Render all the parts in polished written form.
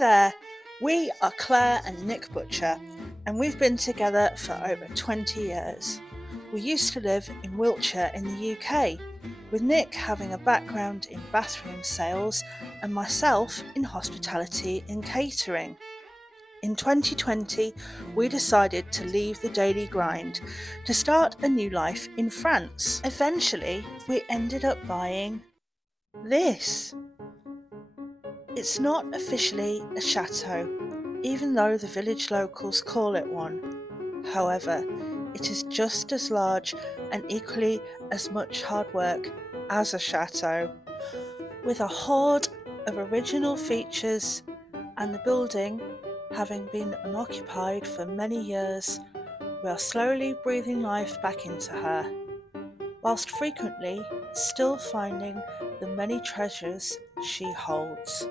there, we are Claire and Nick Butcher, and we've been together for over 20 years. We used to live in Wiltshire in the UK, with Nick having a background in bathroom sales and myself in hospitality and catering. In 2020, we decided to leave the daily grind to start a new life in France. Eventually, we ended up buying this. It's not officially a chateau, even though the village locals call it one. However, it is just as large and equally as much hard work as a chateau, with a hoard of original features, and the building having been unoccupied for many years, we are slowly breathing life back into her, whilst frequently still finding the many treasures she holds.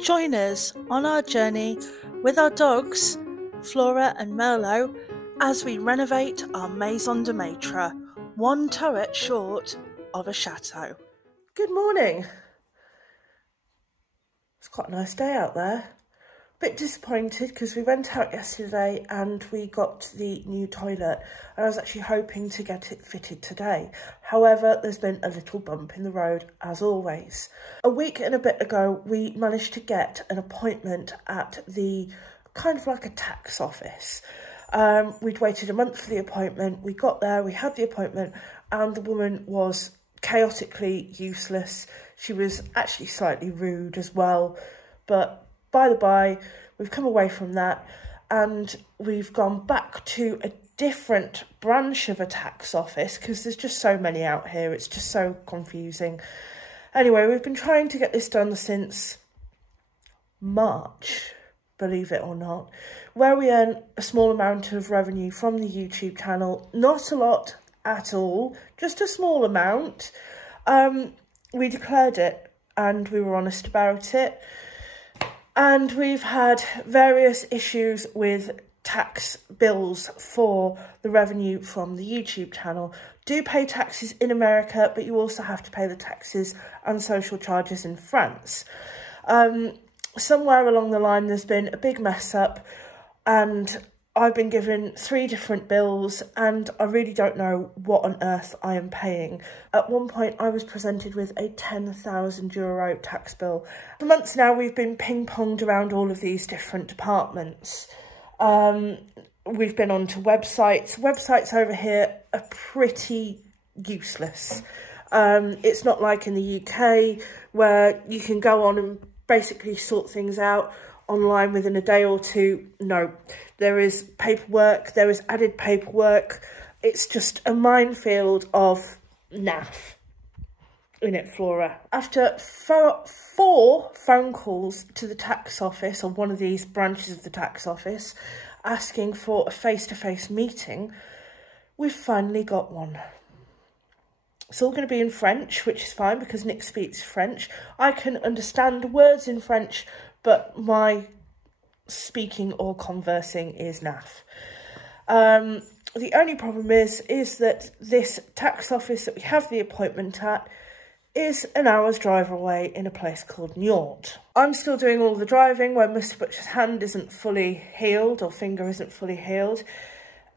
Join us on our journey with our dogs, Flora and Merlot, as we renovate our maison de maître, one turret short of a chateau. Good morning. It's quite a nice day out there. A bit disappointed because we went out yesterday and we got the new toilet, and I was actually hoping to get it fitted today. However, there's been a little bump in the road as always. A week and a bit ago, we managed to get an appointment at the kind of like a tax office. We'd waited a month for the appointment. We got there, we had the appointment, and the woman was chaotically useless. She was actually slightly rude as well, but by the by, we've come away from that and we've gone back to a different branch of a tax office because there's just so many out here. It's just so confusing. Anyway, we've been trying to get this done since March, believe it or not, where we earn a small amount of revenue from the YouTube channel. Not a lot at all, just a small amount. We declared it and we were honest about it. And we've had various issues with tax bills for the revenue from the YouTube channel. Do pay taxes in America, but you also have to pay the taxes and social charges in France. Somewhere along the line, there's been a big mess up and I've been given 3 different bills and I really don't know what on earth I am paying. At one point, I was presented with a €10,000 tax bill. For months now, we've been ping-ponged around all of these different departments. We've been onto websites. Websites over here are pretty useless. It's not like in the UK where you can go on and basically sort things out online within a day or two. No, there is paperwork, there is added paperwork. It's just a minefield of naff. In it, Flora. After four phone calls to the tax office, or one of these branches of the tax office, asking for a face-to-face meeting, we've finally got one. It's all going to be in French, which is fine because Nick speaks French. I can understand words in French, but my speaking or conversing is naff. The only problem is that this tax office that we have the appointment at is an hour's drive away in a place called Niort. I'm still doing all the driving when Mr. Butcher's hand isn't fully healed or finger isn't fully healed.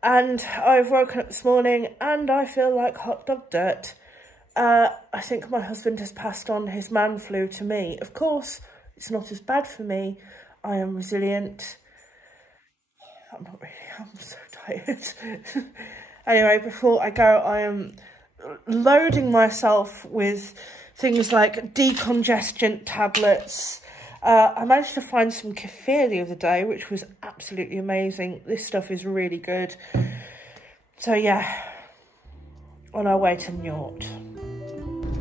And I've woken up this morning and I feel like hot dog dirt. I think my husband has passed on his Manflu to me. Of course, it's not as bad for me. I am resilient. I'm not really, I'm so tired. Anyway, before I go, I am loading myself with things like decongestant tablets. I managed to find some kefir the other day, which was absolutely amazing. This stuff is really good. So yeah, on our way to Niort.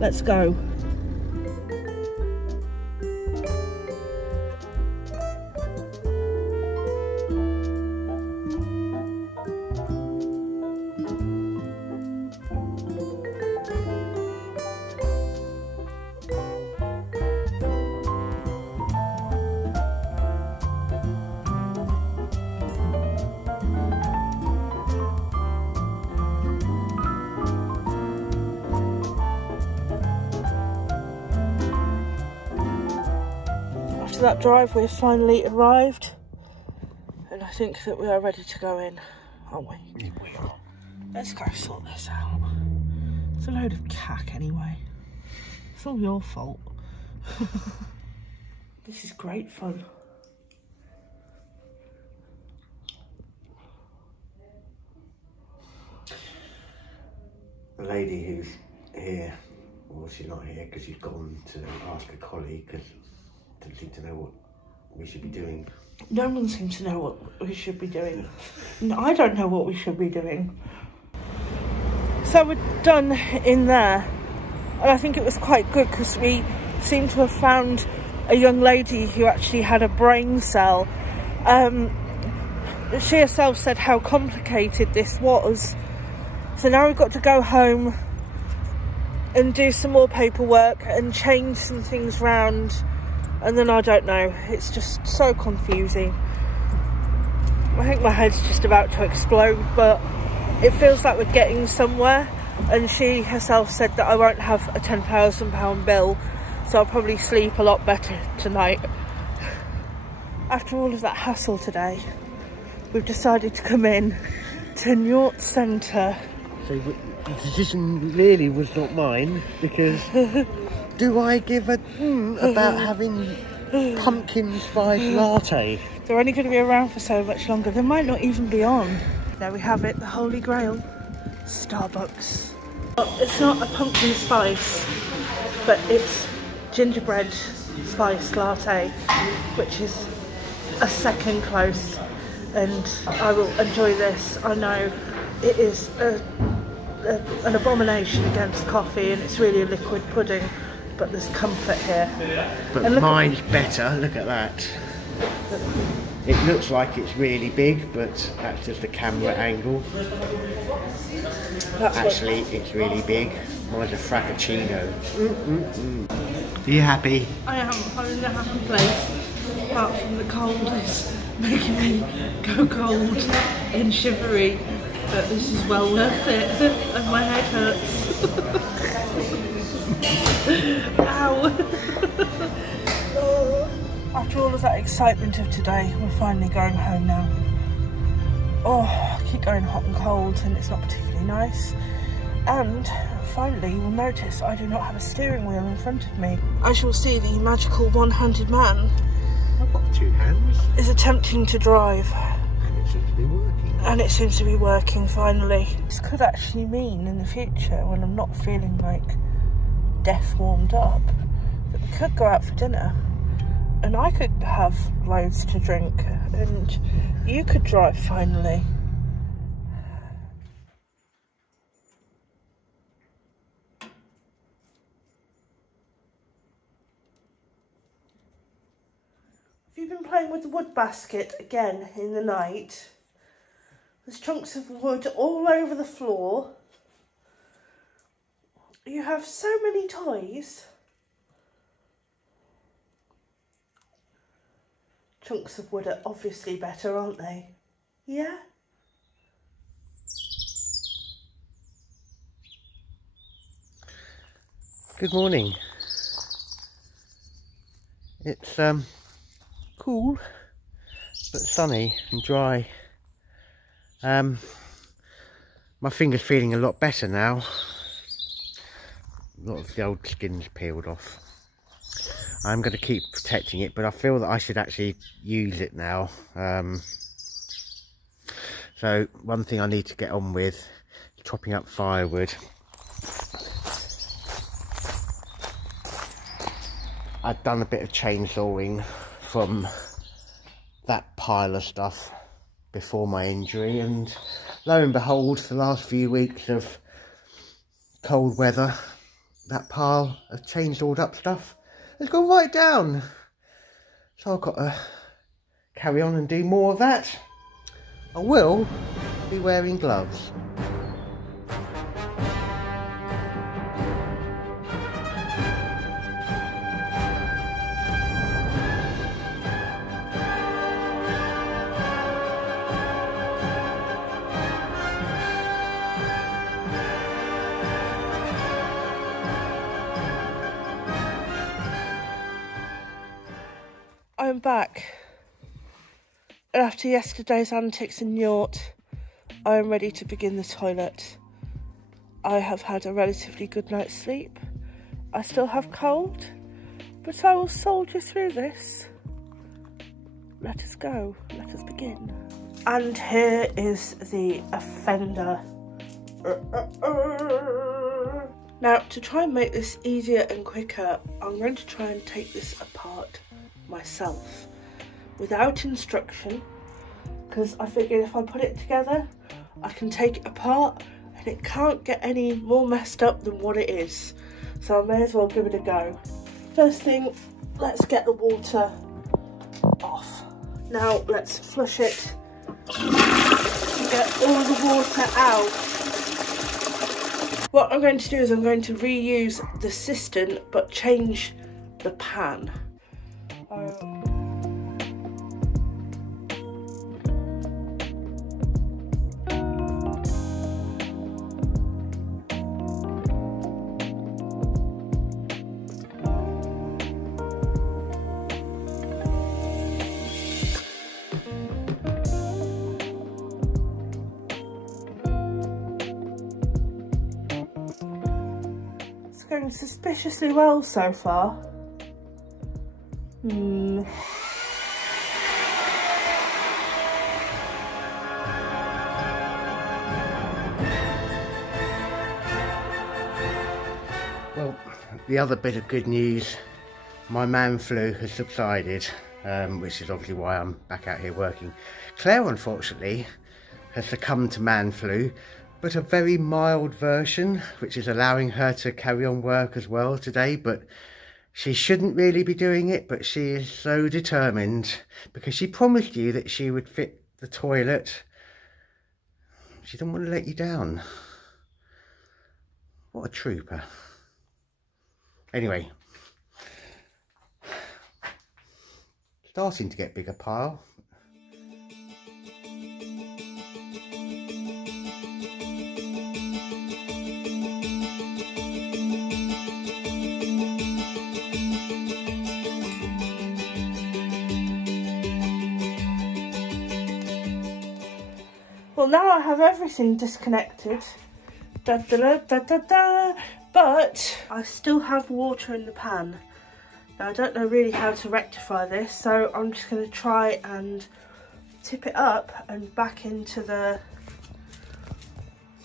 Let's go. after that drive, we've finally arrived, and I think that we are ready to go in, aren't we? Yeah, we are. Let's go sort this out. It's a load of cack anyway. It's all your fault. This is great fun. The lady who's here, well, she's not here because she's gone to ask a colleague because didn't seem to know what we should be doing. No one seems to know what we should be doing. No, I don't know what we should be doing. So we're done in there, and I think it was quite good because we seem to have found a young lady who actually had a brain cell. She herself said how complicated this was. So now we've got to go home and do some more paperwork and change some things round, and then I don't know, it's just so confusing. I think my head's just about to explode, but it feels like we're getting somewhere, and she herself said that I won't have a £10,000 bill, so I'll probably sleep a lot better tonight. After all of that hassle today, we've decided to come in to Niort Centre. So the decision really was not mine, because do I give a about having pumpkin spice latte? They're only going to be around for so much longer. They might not even be on. There we have it, the Holy Grail, Starbucks. It's not a pumpkin spice, but it's gingerbread spice latte, which is a second close, and I will enjoy this. I know it is an abomination against coffee, and it's really a liquid pudding, but there's comfort here. But mine's better, look at that. It looks like it's really big, but that's just a camera angle. Actually, it's really big. Mine's a frappuccino. Are you happy? I am. I'm in a happy place, apart from the cold is making me go cold and shivery, but this is well worth it, and my head hurts. Ow! After all of that excitement of today, we're finally going home now. Oh, I keep going hot and cold, and it's not particularly nice. And finally, you'll notice I do not have a steering wheel in front of me. As you'll see, the magical one-handed man, I've got two hands, is attempting to drive. and it seems to be working. And it seems to be working finally. This could actually mean in the future, when I'm not feeling like death warmed up, that we could go out for dinner. And I could have loads to drink, and you could drive finally. Have you been playing with the wood basket again in the night? There's chunks of wood all over the floor. You have so many toys. Chunks of wood are obviously better, aren't they? Yeah? Good morning. It's cool, but sunny and dry. My finger's feeling a lot better now. A lot of the old skin's peeled off. I'm going to keep protecting it, but I feel that I should actually use it now. So one thing I need to get on with is chopping up firewood. I'd done a bit of chainsawing from that pile of stuff before my injury, and lo and behold, the last few weeks of cold weather, that pile of chainsawed up stuff has gone right down. So I've got to carry on and do more of that. I will be wearing gloves. I'm back. And after yesterday's antics in Niort, I am ready to begin the toilet. I have had a relatively good night's sleep. I still have cold, but I will soldier through this. Let us go, let us begin. And here is the offender. Now, to try and make this easier and quicker, I'm going to try and take this apart myself without instruction, because I figured if I put it together, I can take it apart and it can't get any more messed up than what it is. So I may as well give it a go. First thing, let's get the water off. Now let's flush it and get all the water out. What I'm going to do is I'm going to reuse the cistern but change the pan. Going suspiciously well so far. Well, the other bit of good news, my Manflu has subsided, which is obviously why I'm back out here working. Clare, unfortunately, has succumbed to Manflu, but a very mild version, which is allowing her to carry on work as well today. But she shouldn't really be doing it, but she is so determined, because she promised you that she would fit the toilet. She doesn't want to let you down. What a trooper. Anyway, starting to get bigger pile. Well, now I have everything disconnected, but I still have water in the pan. Now I don't know really how to rectify this, so I'm just going to try and tip it up and back into the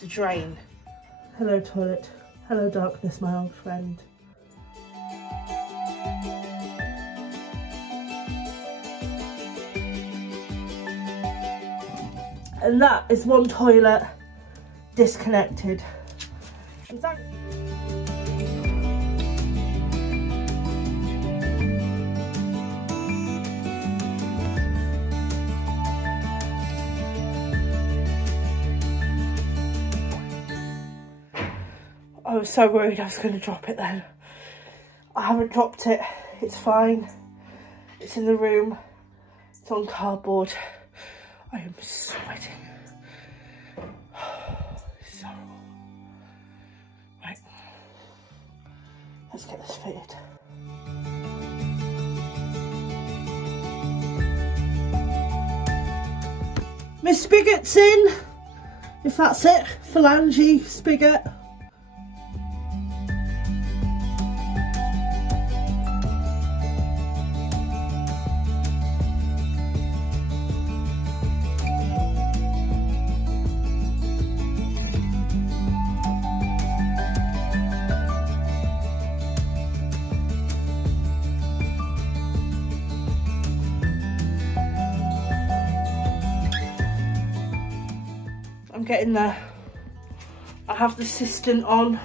drain. Hello toilet, hello darkness, my old friend. And that is one toilet disconnected. I was so worried I was going to drop it then. I haven't dropped it, it's fine. It's in the room, it's on cardboard. I am sweating. This is horrible. Right, let's get this fitted. Miss Spigot's in, if that's it, phalange spigot. I'm getting there. I have the cistern on.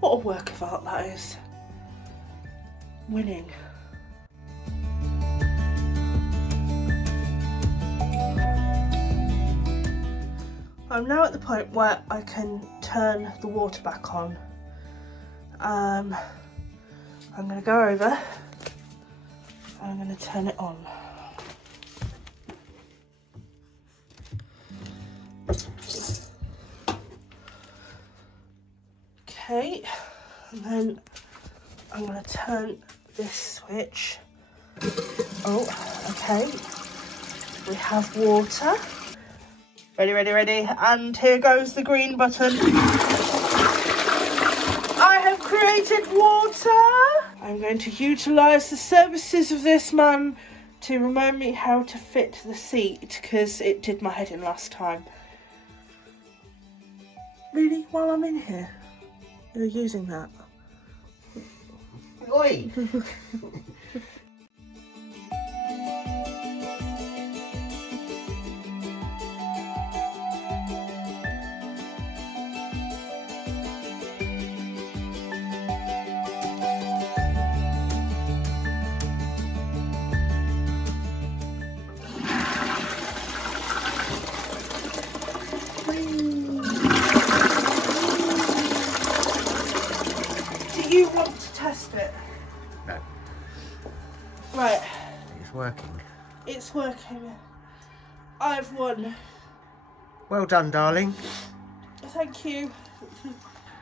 What a work of art that is. Winning. I'm now at the point where I can turn the water back on. I'm going to go over and I'm going to turn it on. Okay, and then I'm going to turn this switch Oh, okay. We have water. Ready, ready, ready. And here goes the green button. I have created water. I'm going to utilise the services of this man to remind me how to fit the seat, because it did my head in last time. Really? While I'm in here? You're using that? Oi! Do you want to test it? No. Right. It's working. It's working. I've won. Well done, darling. Thank you.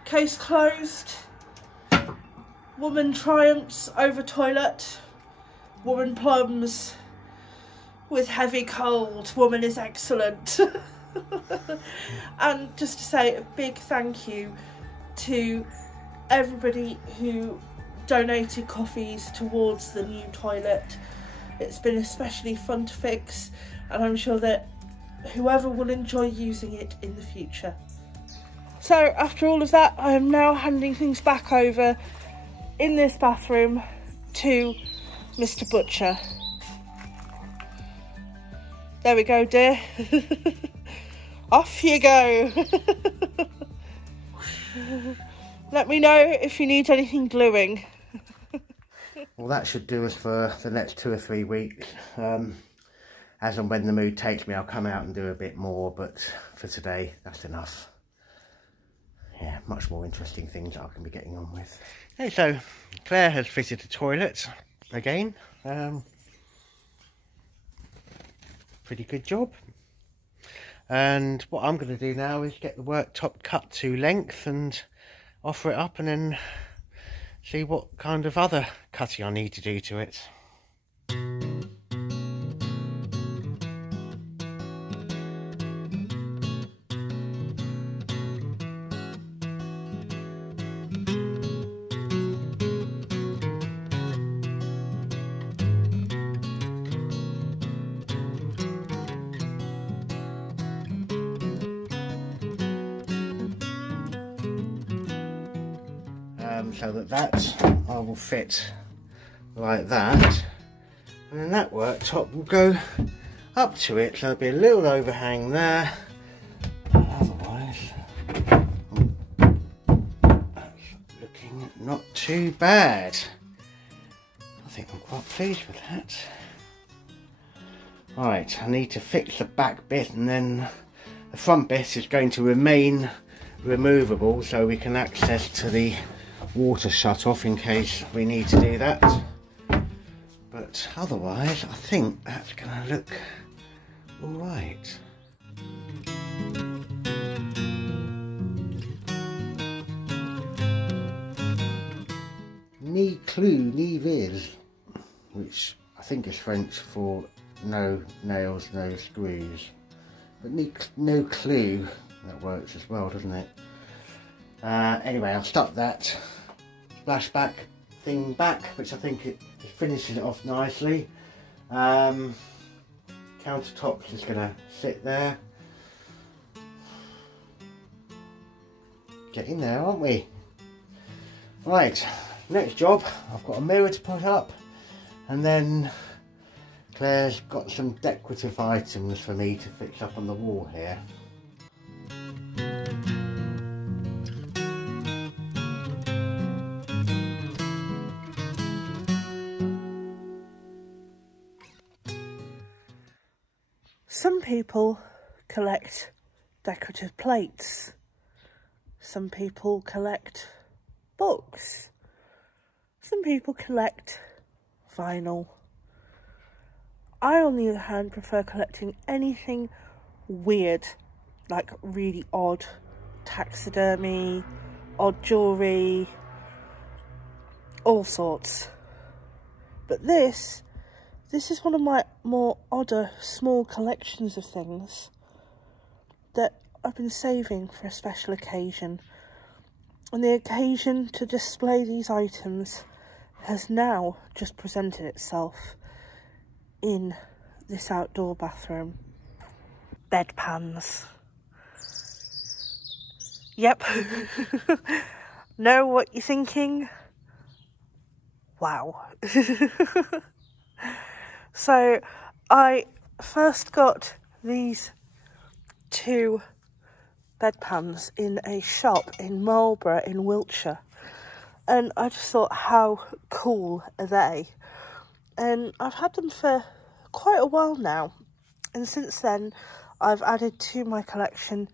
Case closed. Woman triumphs over toilet. Woman plums with heavy cold. Woman is excellent. And just to say a big thank you to everybody who donated coffees towards the new toilet. It's been especially fun to fix, and I'm sure that whoever will enjoy using it in the future. So after all of that, I am now handing things back over in this bathroom to Mr. Butcher. There we go, dear. Off you go. Let me know if you need anything gluing. Well, that should do us for the next 2 or 3 weeks. As and when the mood takes me, I'll come out and do a bit more, but for today, that's enough. Yeah, much more interesting things I can be getting on with. Okay, so Claire has fitted the toilet again. Pretty good job. And what I'm going to do now is get the worktop cut to length and offer it up, and then see what kind of other cutting I need to do to it. So that I will fit like that, and then that worktop will go up to it, so there'll be a little overhang there. Otherwise, that's looking not too bad. I think I'm quite pleased with that. Right, I need to fix the back bit, and then the front bit is going to remain removable, so we can access to the water shut off in case we need to do that. But otherwise, I think that's going to look all right. Ni clou, ni vis, which I think is French for no nails, no screws. But no clue, that works as well, doesn't it? Anyway, I'll stop that splashback thing back, which I think it finishes it off nicely. Countertop's just going to sit there. Getting there, aren't we? Right, next job, I've got a mirror to put up, and then Claire's got some decorative items for me to fix up on the wall here. Some people collect decorative plates. Some people collect books. Some people collect vinyl. I, on the other hand, prefer collecting anything weird, like really odd taxidermy, odd jewellery, all sorts. But this This is one of my more odder, small collections of things that I've been saving for a special occasion. And the occasion to display these items has now just presented itself in this outdoor bathroom. Bedpans. Yep. Know what you're thinking? Wow. So I first got these two bedpans in a shop in Marlborough in Wiltshire, and I just thought, how cool are they? And I've had them for quite a while now, and since then I've added to my collection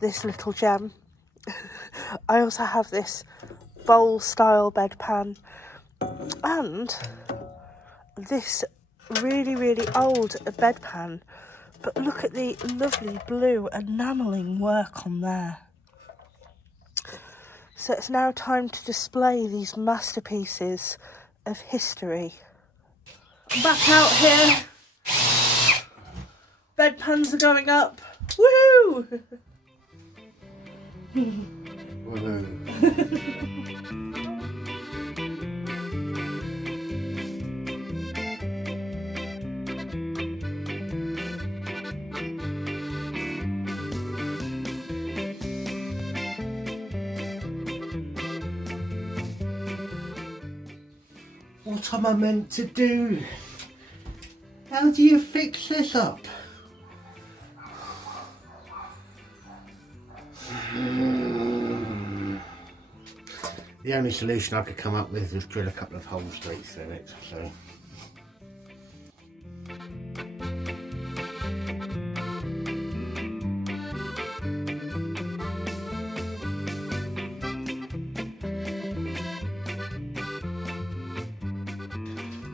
this little gem. I also have this bowl style bedpan and this really old bedpan, but look at the lovely blue enamelling work on there. So it's now time to display these masterpieces of history. I'm back out here. Bedpans are going up. Woohoo! Woohoo. What am I meant to do? How do you fix this up? The only solution I could come up with was drill a couple of holes straight through it, so.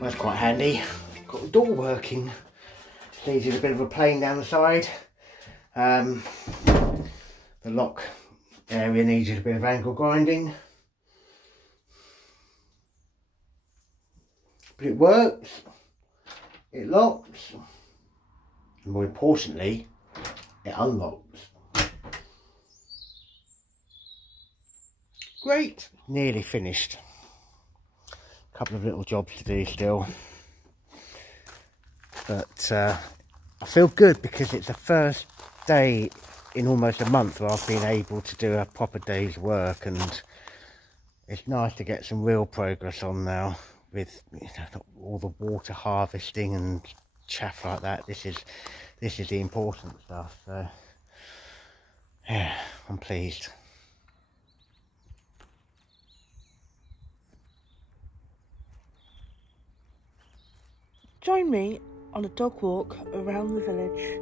That's quite handy. Got the door working. Just needed a bit of a plane down the side. The lock area needed a bit of angle grinding. But it works. It locks. And more importantly, it unlocks. Great. Nearly finished. Couple of little jobs to do still, but I feel good because it's the first day in almost a month where I've been able to do a proper day's work, and it's nice to get some real progress on now with, you know, all the water harvesting and chaff like that. This is the important stuff, so yeah, I'm pleased. Join me on a dog walk around the village.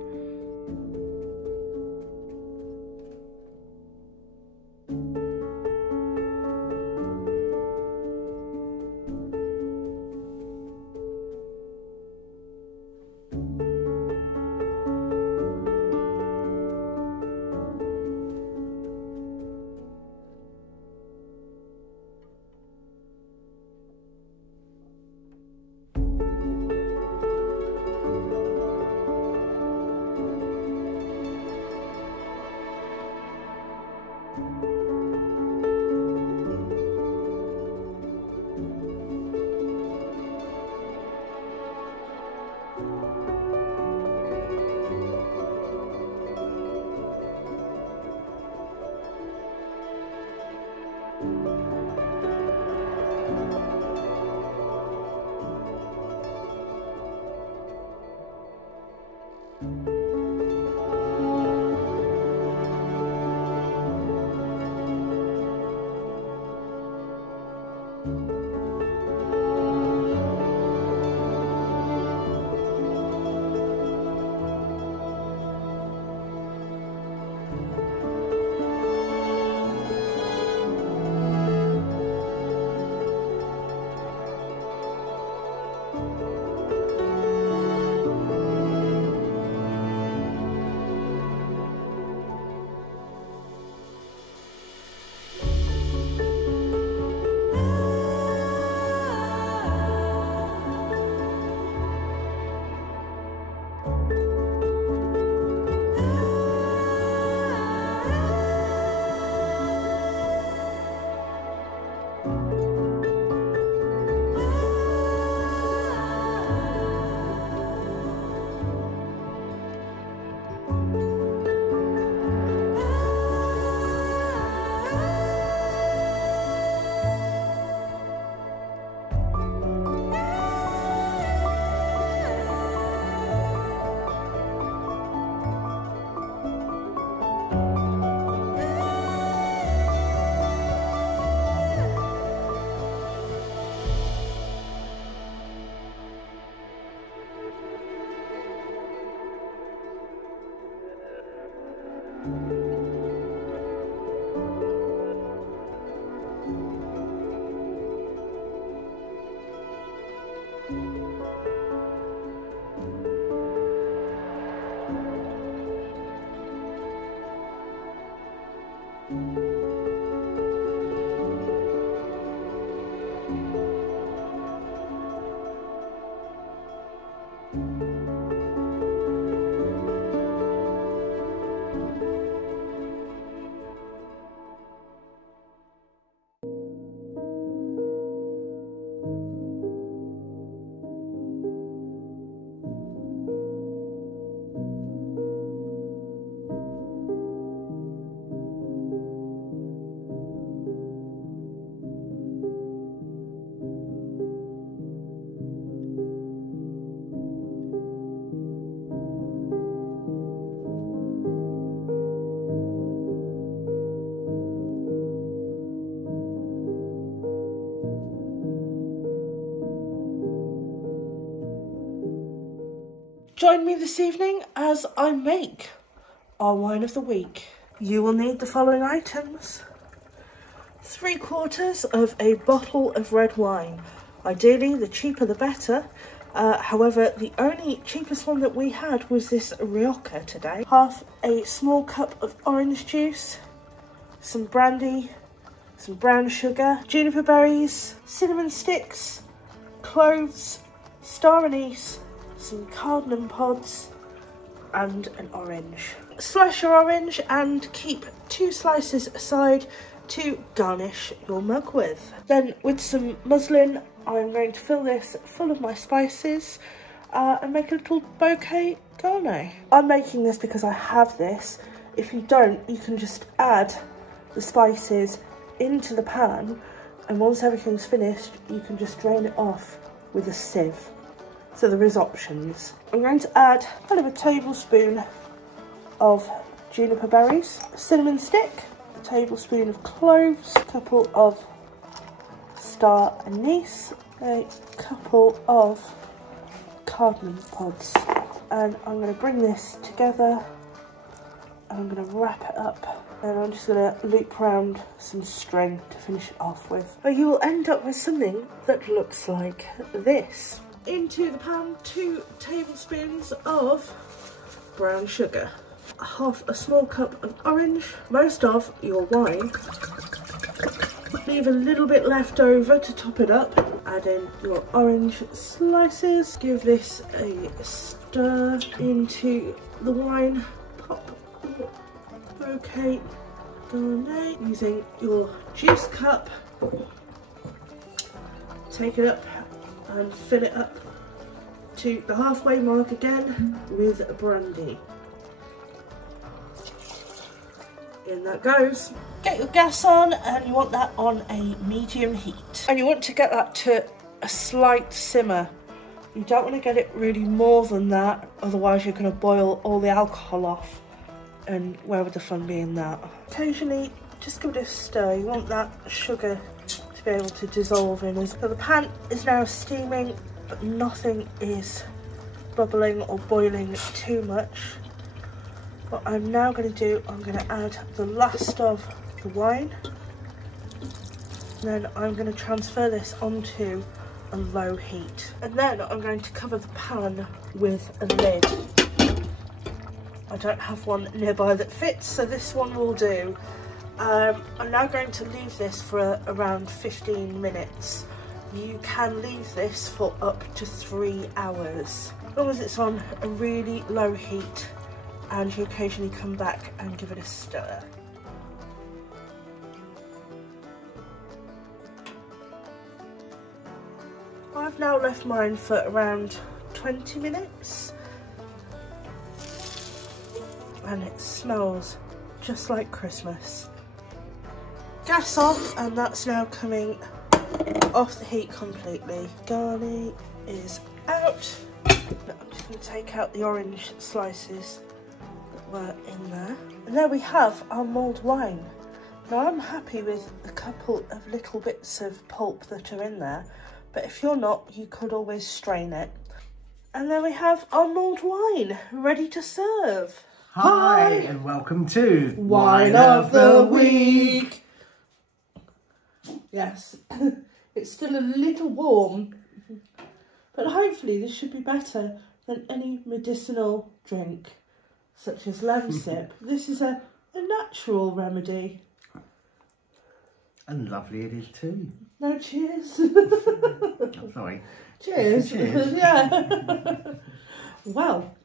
Join me this evening as I make our wine of the week. You will need the following items: 3/4 of a bottle of red wine. Ideally, the cheaper the better. However, the only cheapest one that we had was this Rioja today. Half a small cup of orange juice, some brandy, some brown sugar, juniper berries, cinnamon sticks, cloves, star anise, some cardamom pods, and an orange. Slice your orange and keep 2 slices aside to garnish your mug with. Then with some muslin, I'm going to fill this full of my spices and make a little bouquet garni. I'm making this because I have this. If you don't, you can just add the spices into the pan, and once everything's finished, you can just drain it off with a sieve. So there is options. I'm going to add kind of a tablespoon of juniper berries, a cinnamon stick, a tablespoon of cloves, a couple of star anise, a couple of cardamom pods. And I'm going to bring this together and I'm going to wrap it up, and I'm just going to loop around some string to finish it off with. But you will end up with something that looks like this. Into the pan, 2 tablespoons of brown sugar, half a small cup of orange, most of your wine. Leave a little bit left over to top it up. Add in your orange slices. Give this a stir into the wine. Pop your bouquet garni using your juice cup. Take it up and fill it up to the halfway mark again with brandy. In that goes. Get your gas on, and you want that on a medium heat. And you want to get that to a slight simmer. You don't want to get it really more than that, otherwise you're going to boil all the alcohol off, and where would the fun be in that? Occasionally, just give it a stir. You want that sugar to be able to dissolve in. So the pan is now steaming, but nothing is bubbling or boiling too much. What I'm now going to do, I'm going to add the last of the wine, and then I'm going to transfer this onto a low heat, and then I'm going to cover the pan with a lid. I don't have one nearby that fits, so this one will do. I'm now going to leave this for around 15 minutes. You can leave this for up to 3 hours, as long as it's on a really low heat and you occasionally come back and give it a stir. I've now left mine for around 20 minutes and it smells just like Christmas. Gas off, and that's now coming off the heat completely. Garni is out. I'm just going to take out the orange slices that were in there. And there we have our mulled wine. Now I'm happy with a couple of little bits of pulp that are in there, but if you're not, you could always strain it. And there we have our mulled wine ready to serve. Hi, and welcome to Wine of the Week. Yes, it's still a little warm, but hopefully this should be better than any medicinal drink, such as Lemsip. This is a natural remedy. And lovely it is too. No, cheers. I'm sorry. Cheers. Cheers. Yeah. Well,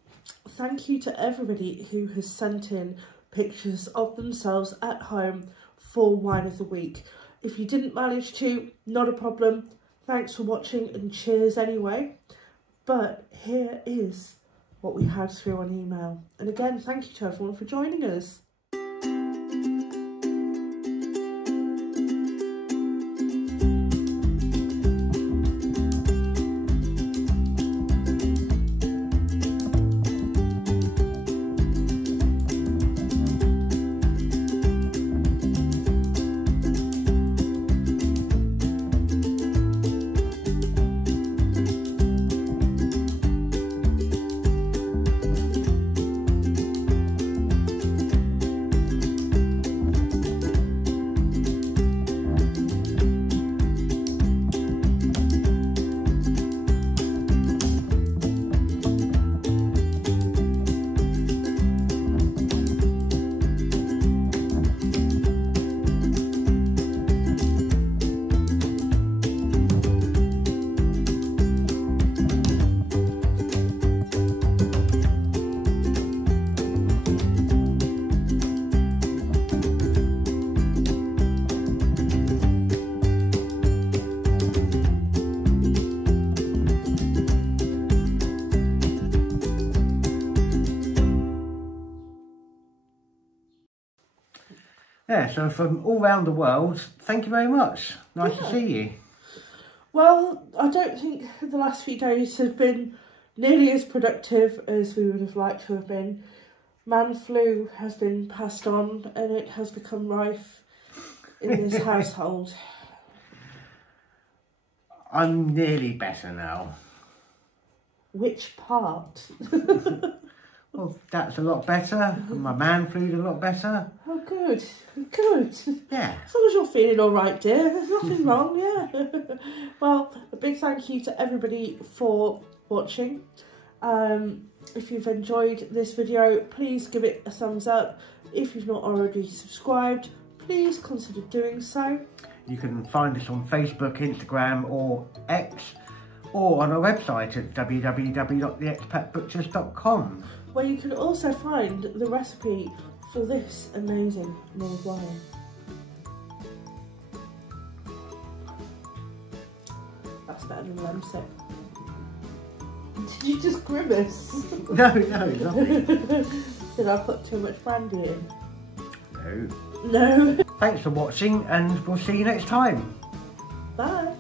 thank you to everybody who has sent in pictures of themselves at home for Wine of the Week. If you didn't manage to, not a problem. Thanks for watching and cheers anyway. But here is what we had through on email. And again, thank you to everyone for joining us. Yeah, so from all around the world, thank you very much. Nice to see you. Well, I don't think the last few days have been nearly as productive as we would have liked to have been. Manflu has been passed on and it has become rife in this household. I'm nearly better now. Which part? Well, that's a lot better. And my Manflu's a lot better. Oh, good, good. Yeah. As long as you're feeling all right, dear, there's nothing wrong, yeah. Well, a big thank you to everybody for watching. If you've enjoyed this video, please give it a thumbs up. If you've not already subscribed, please consider doing so. You can find us on Facebook, Instagram or X, or on our website at www.theexpatbutchers.com, where you can also find the recipe for this amazing mulled wine. That's better than Lemsip. Did you just grimace? No, nothing. Did I put too much brandy in? No. No. Thanks for watching and we'll see you next time. Bye.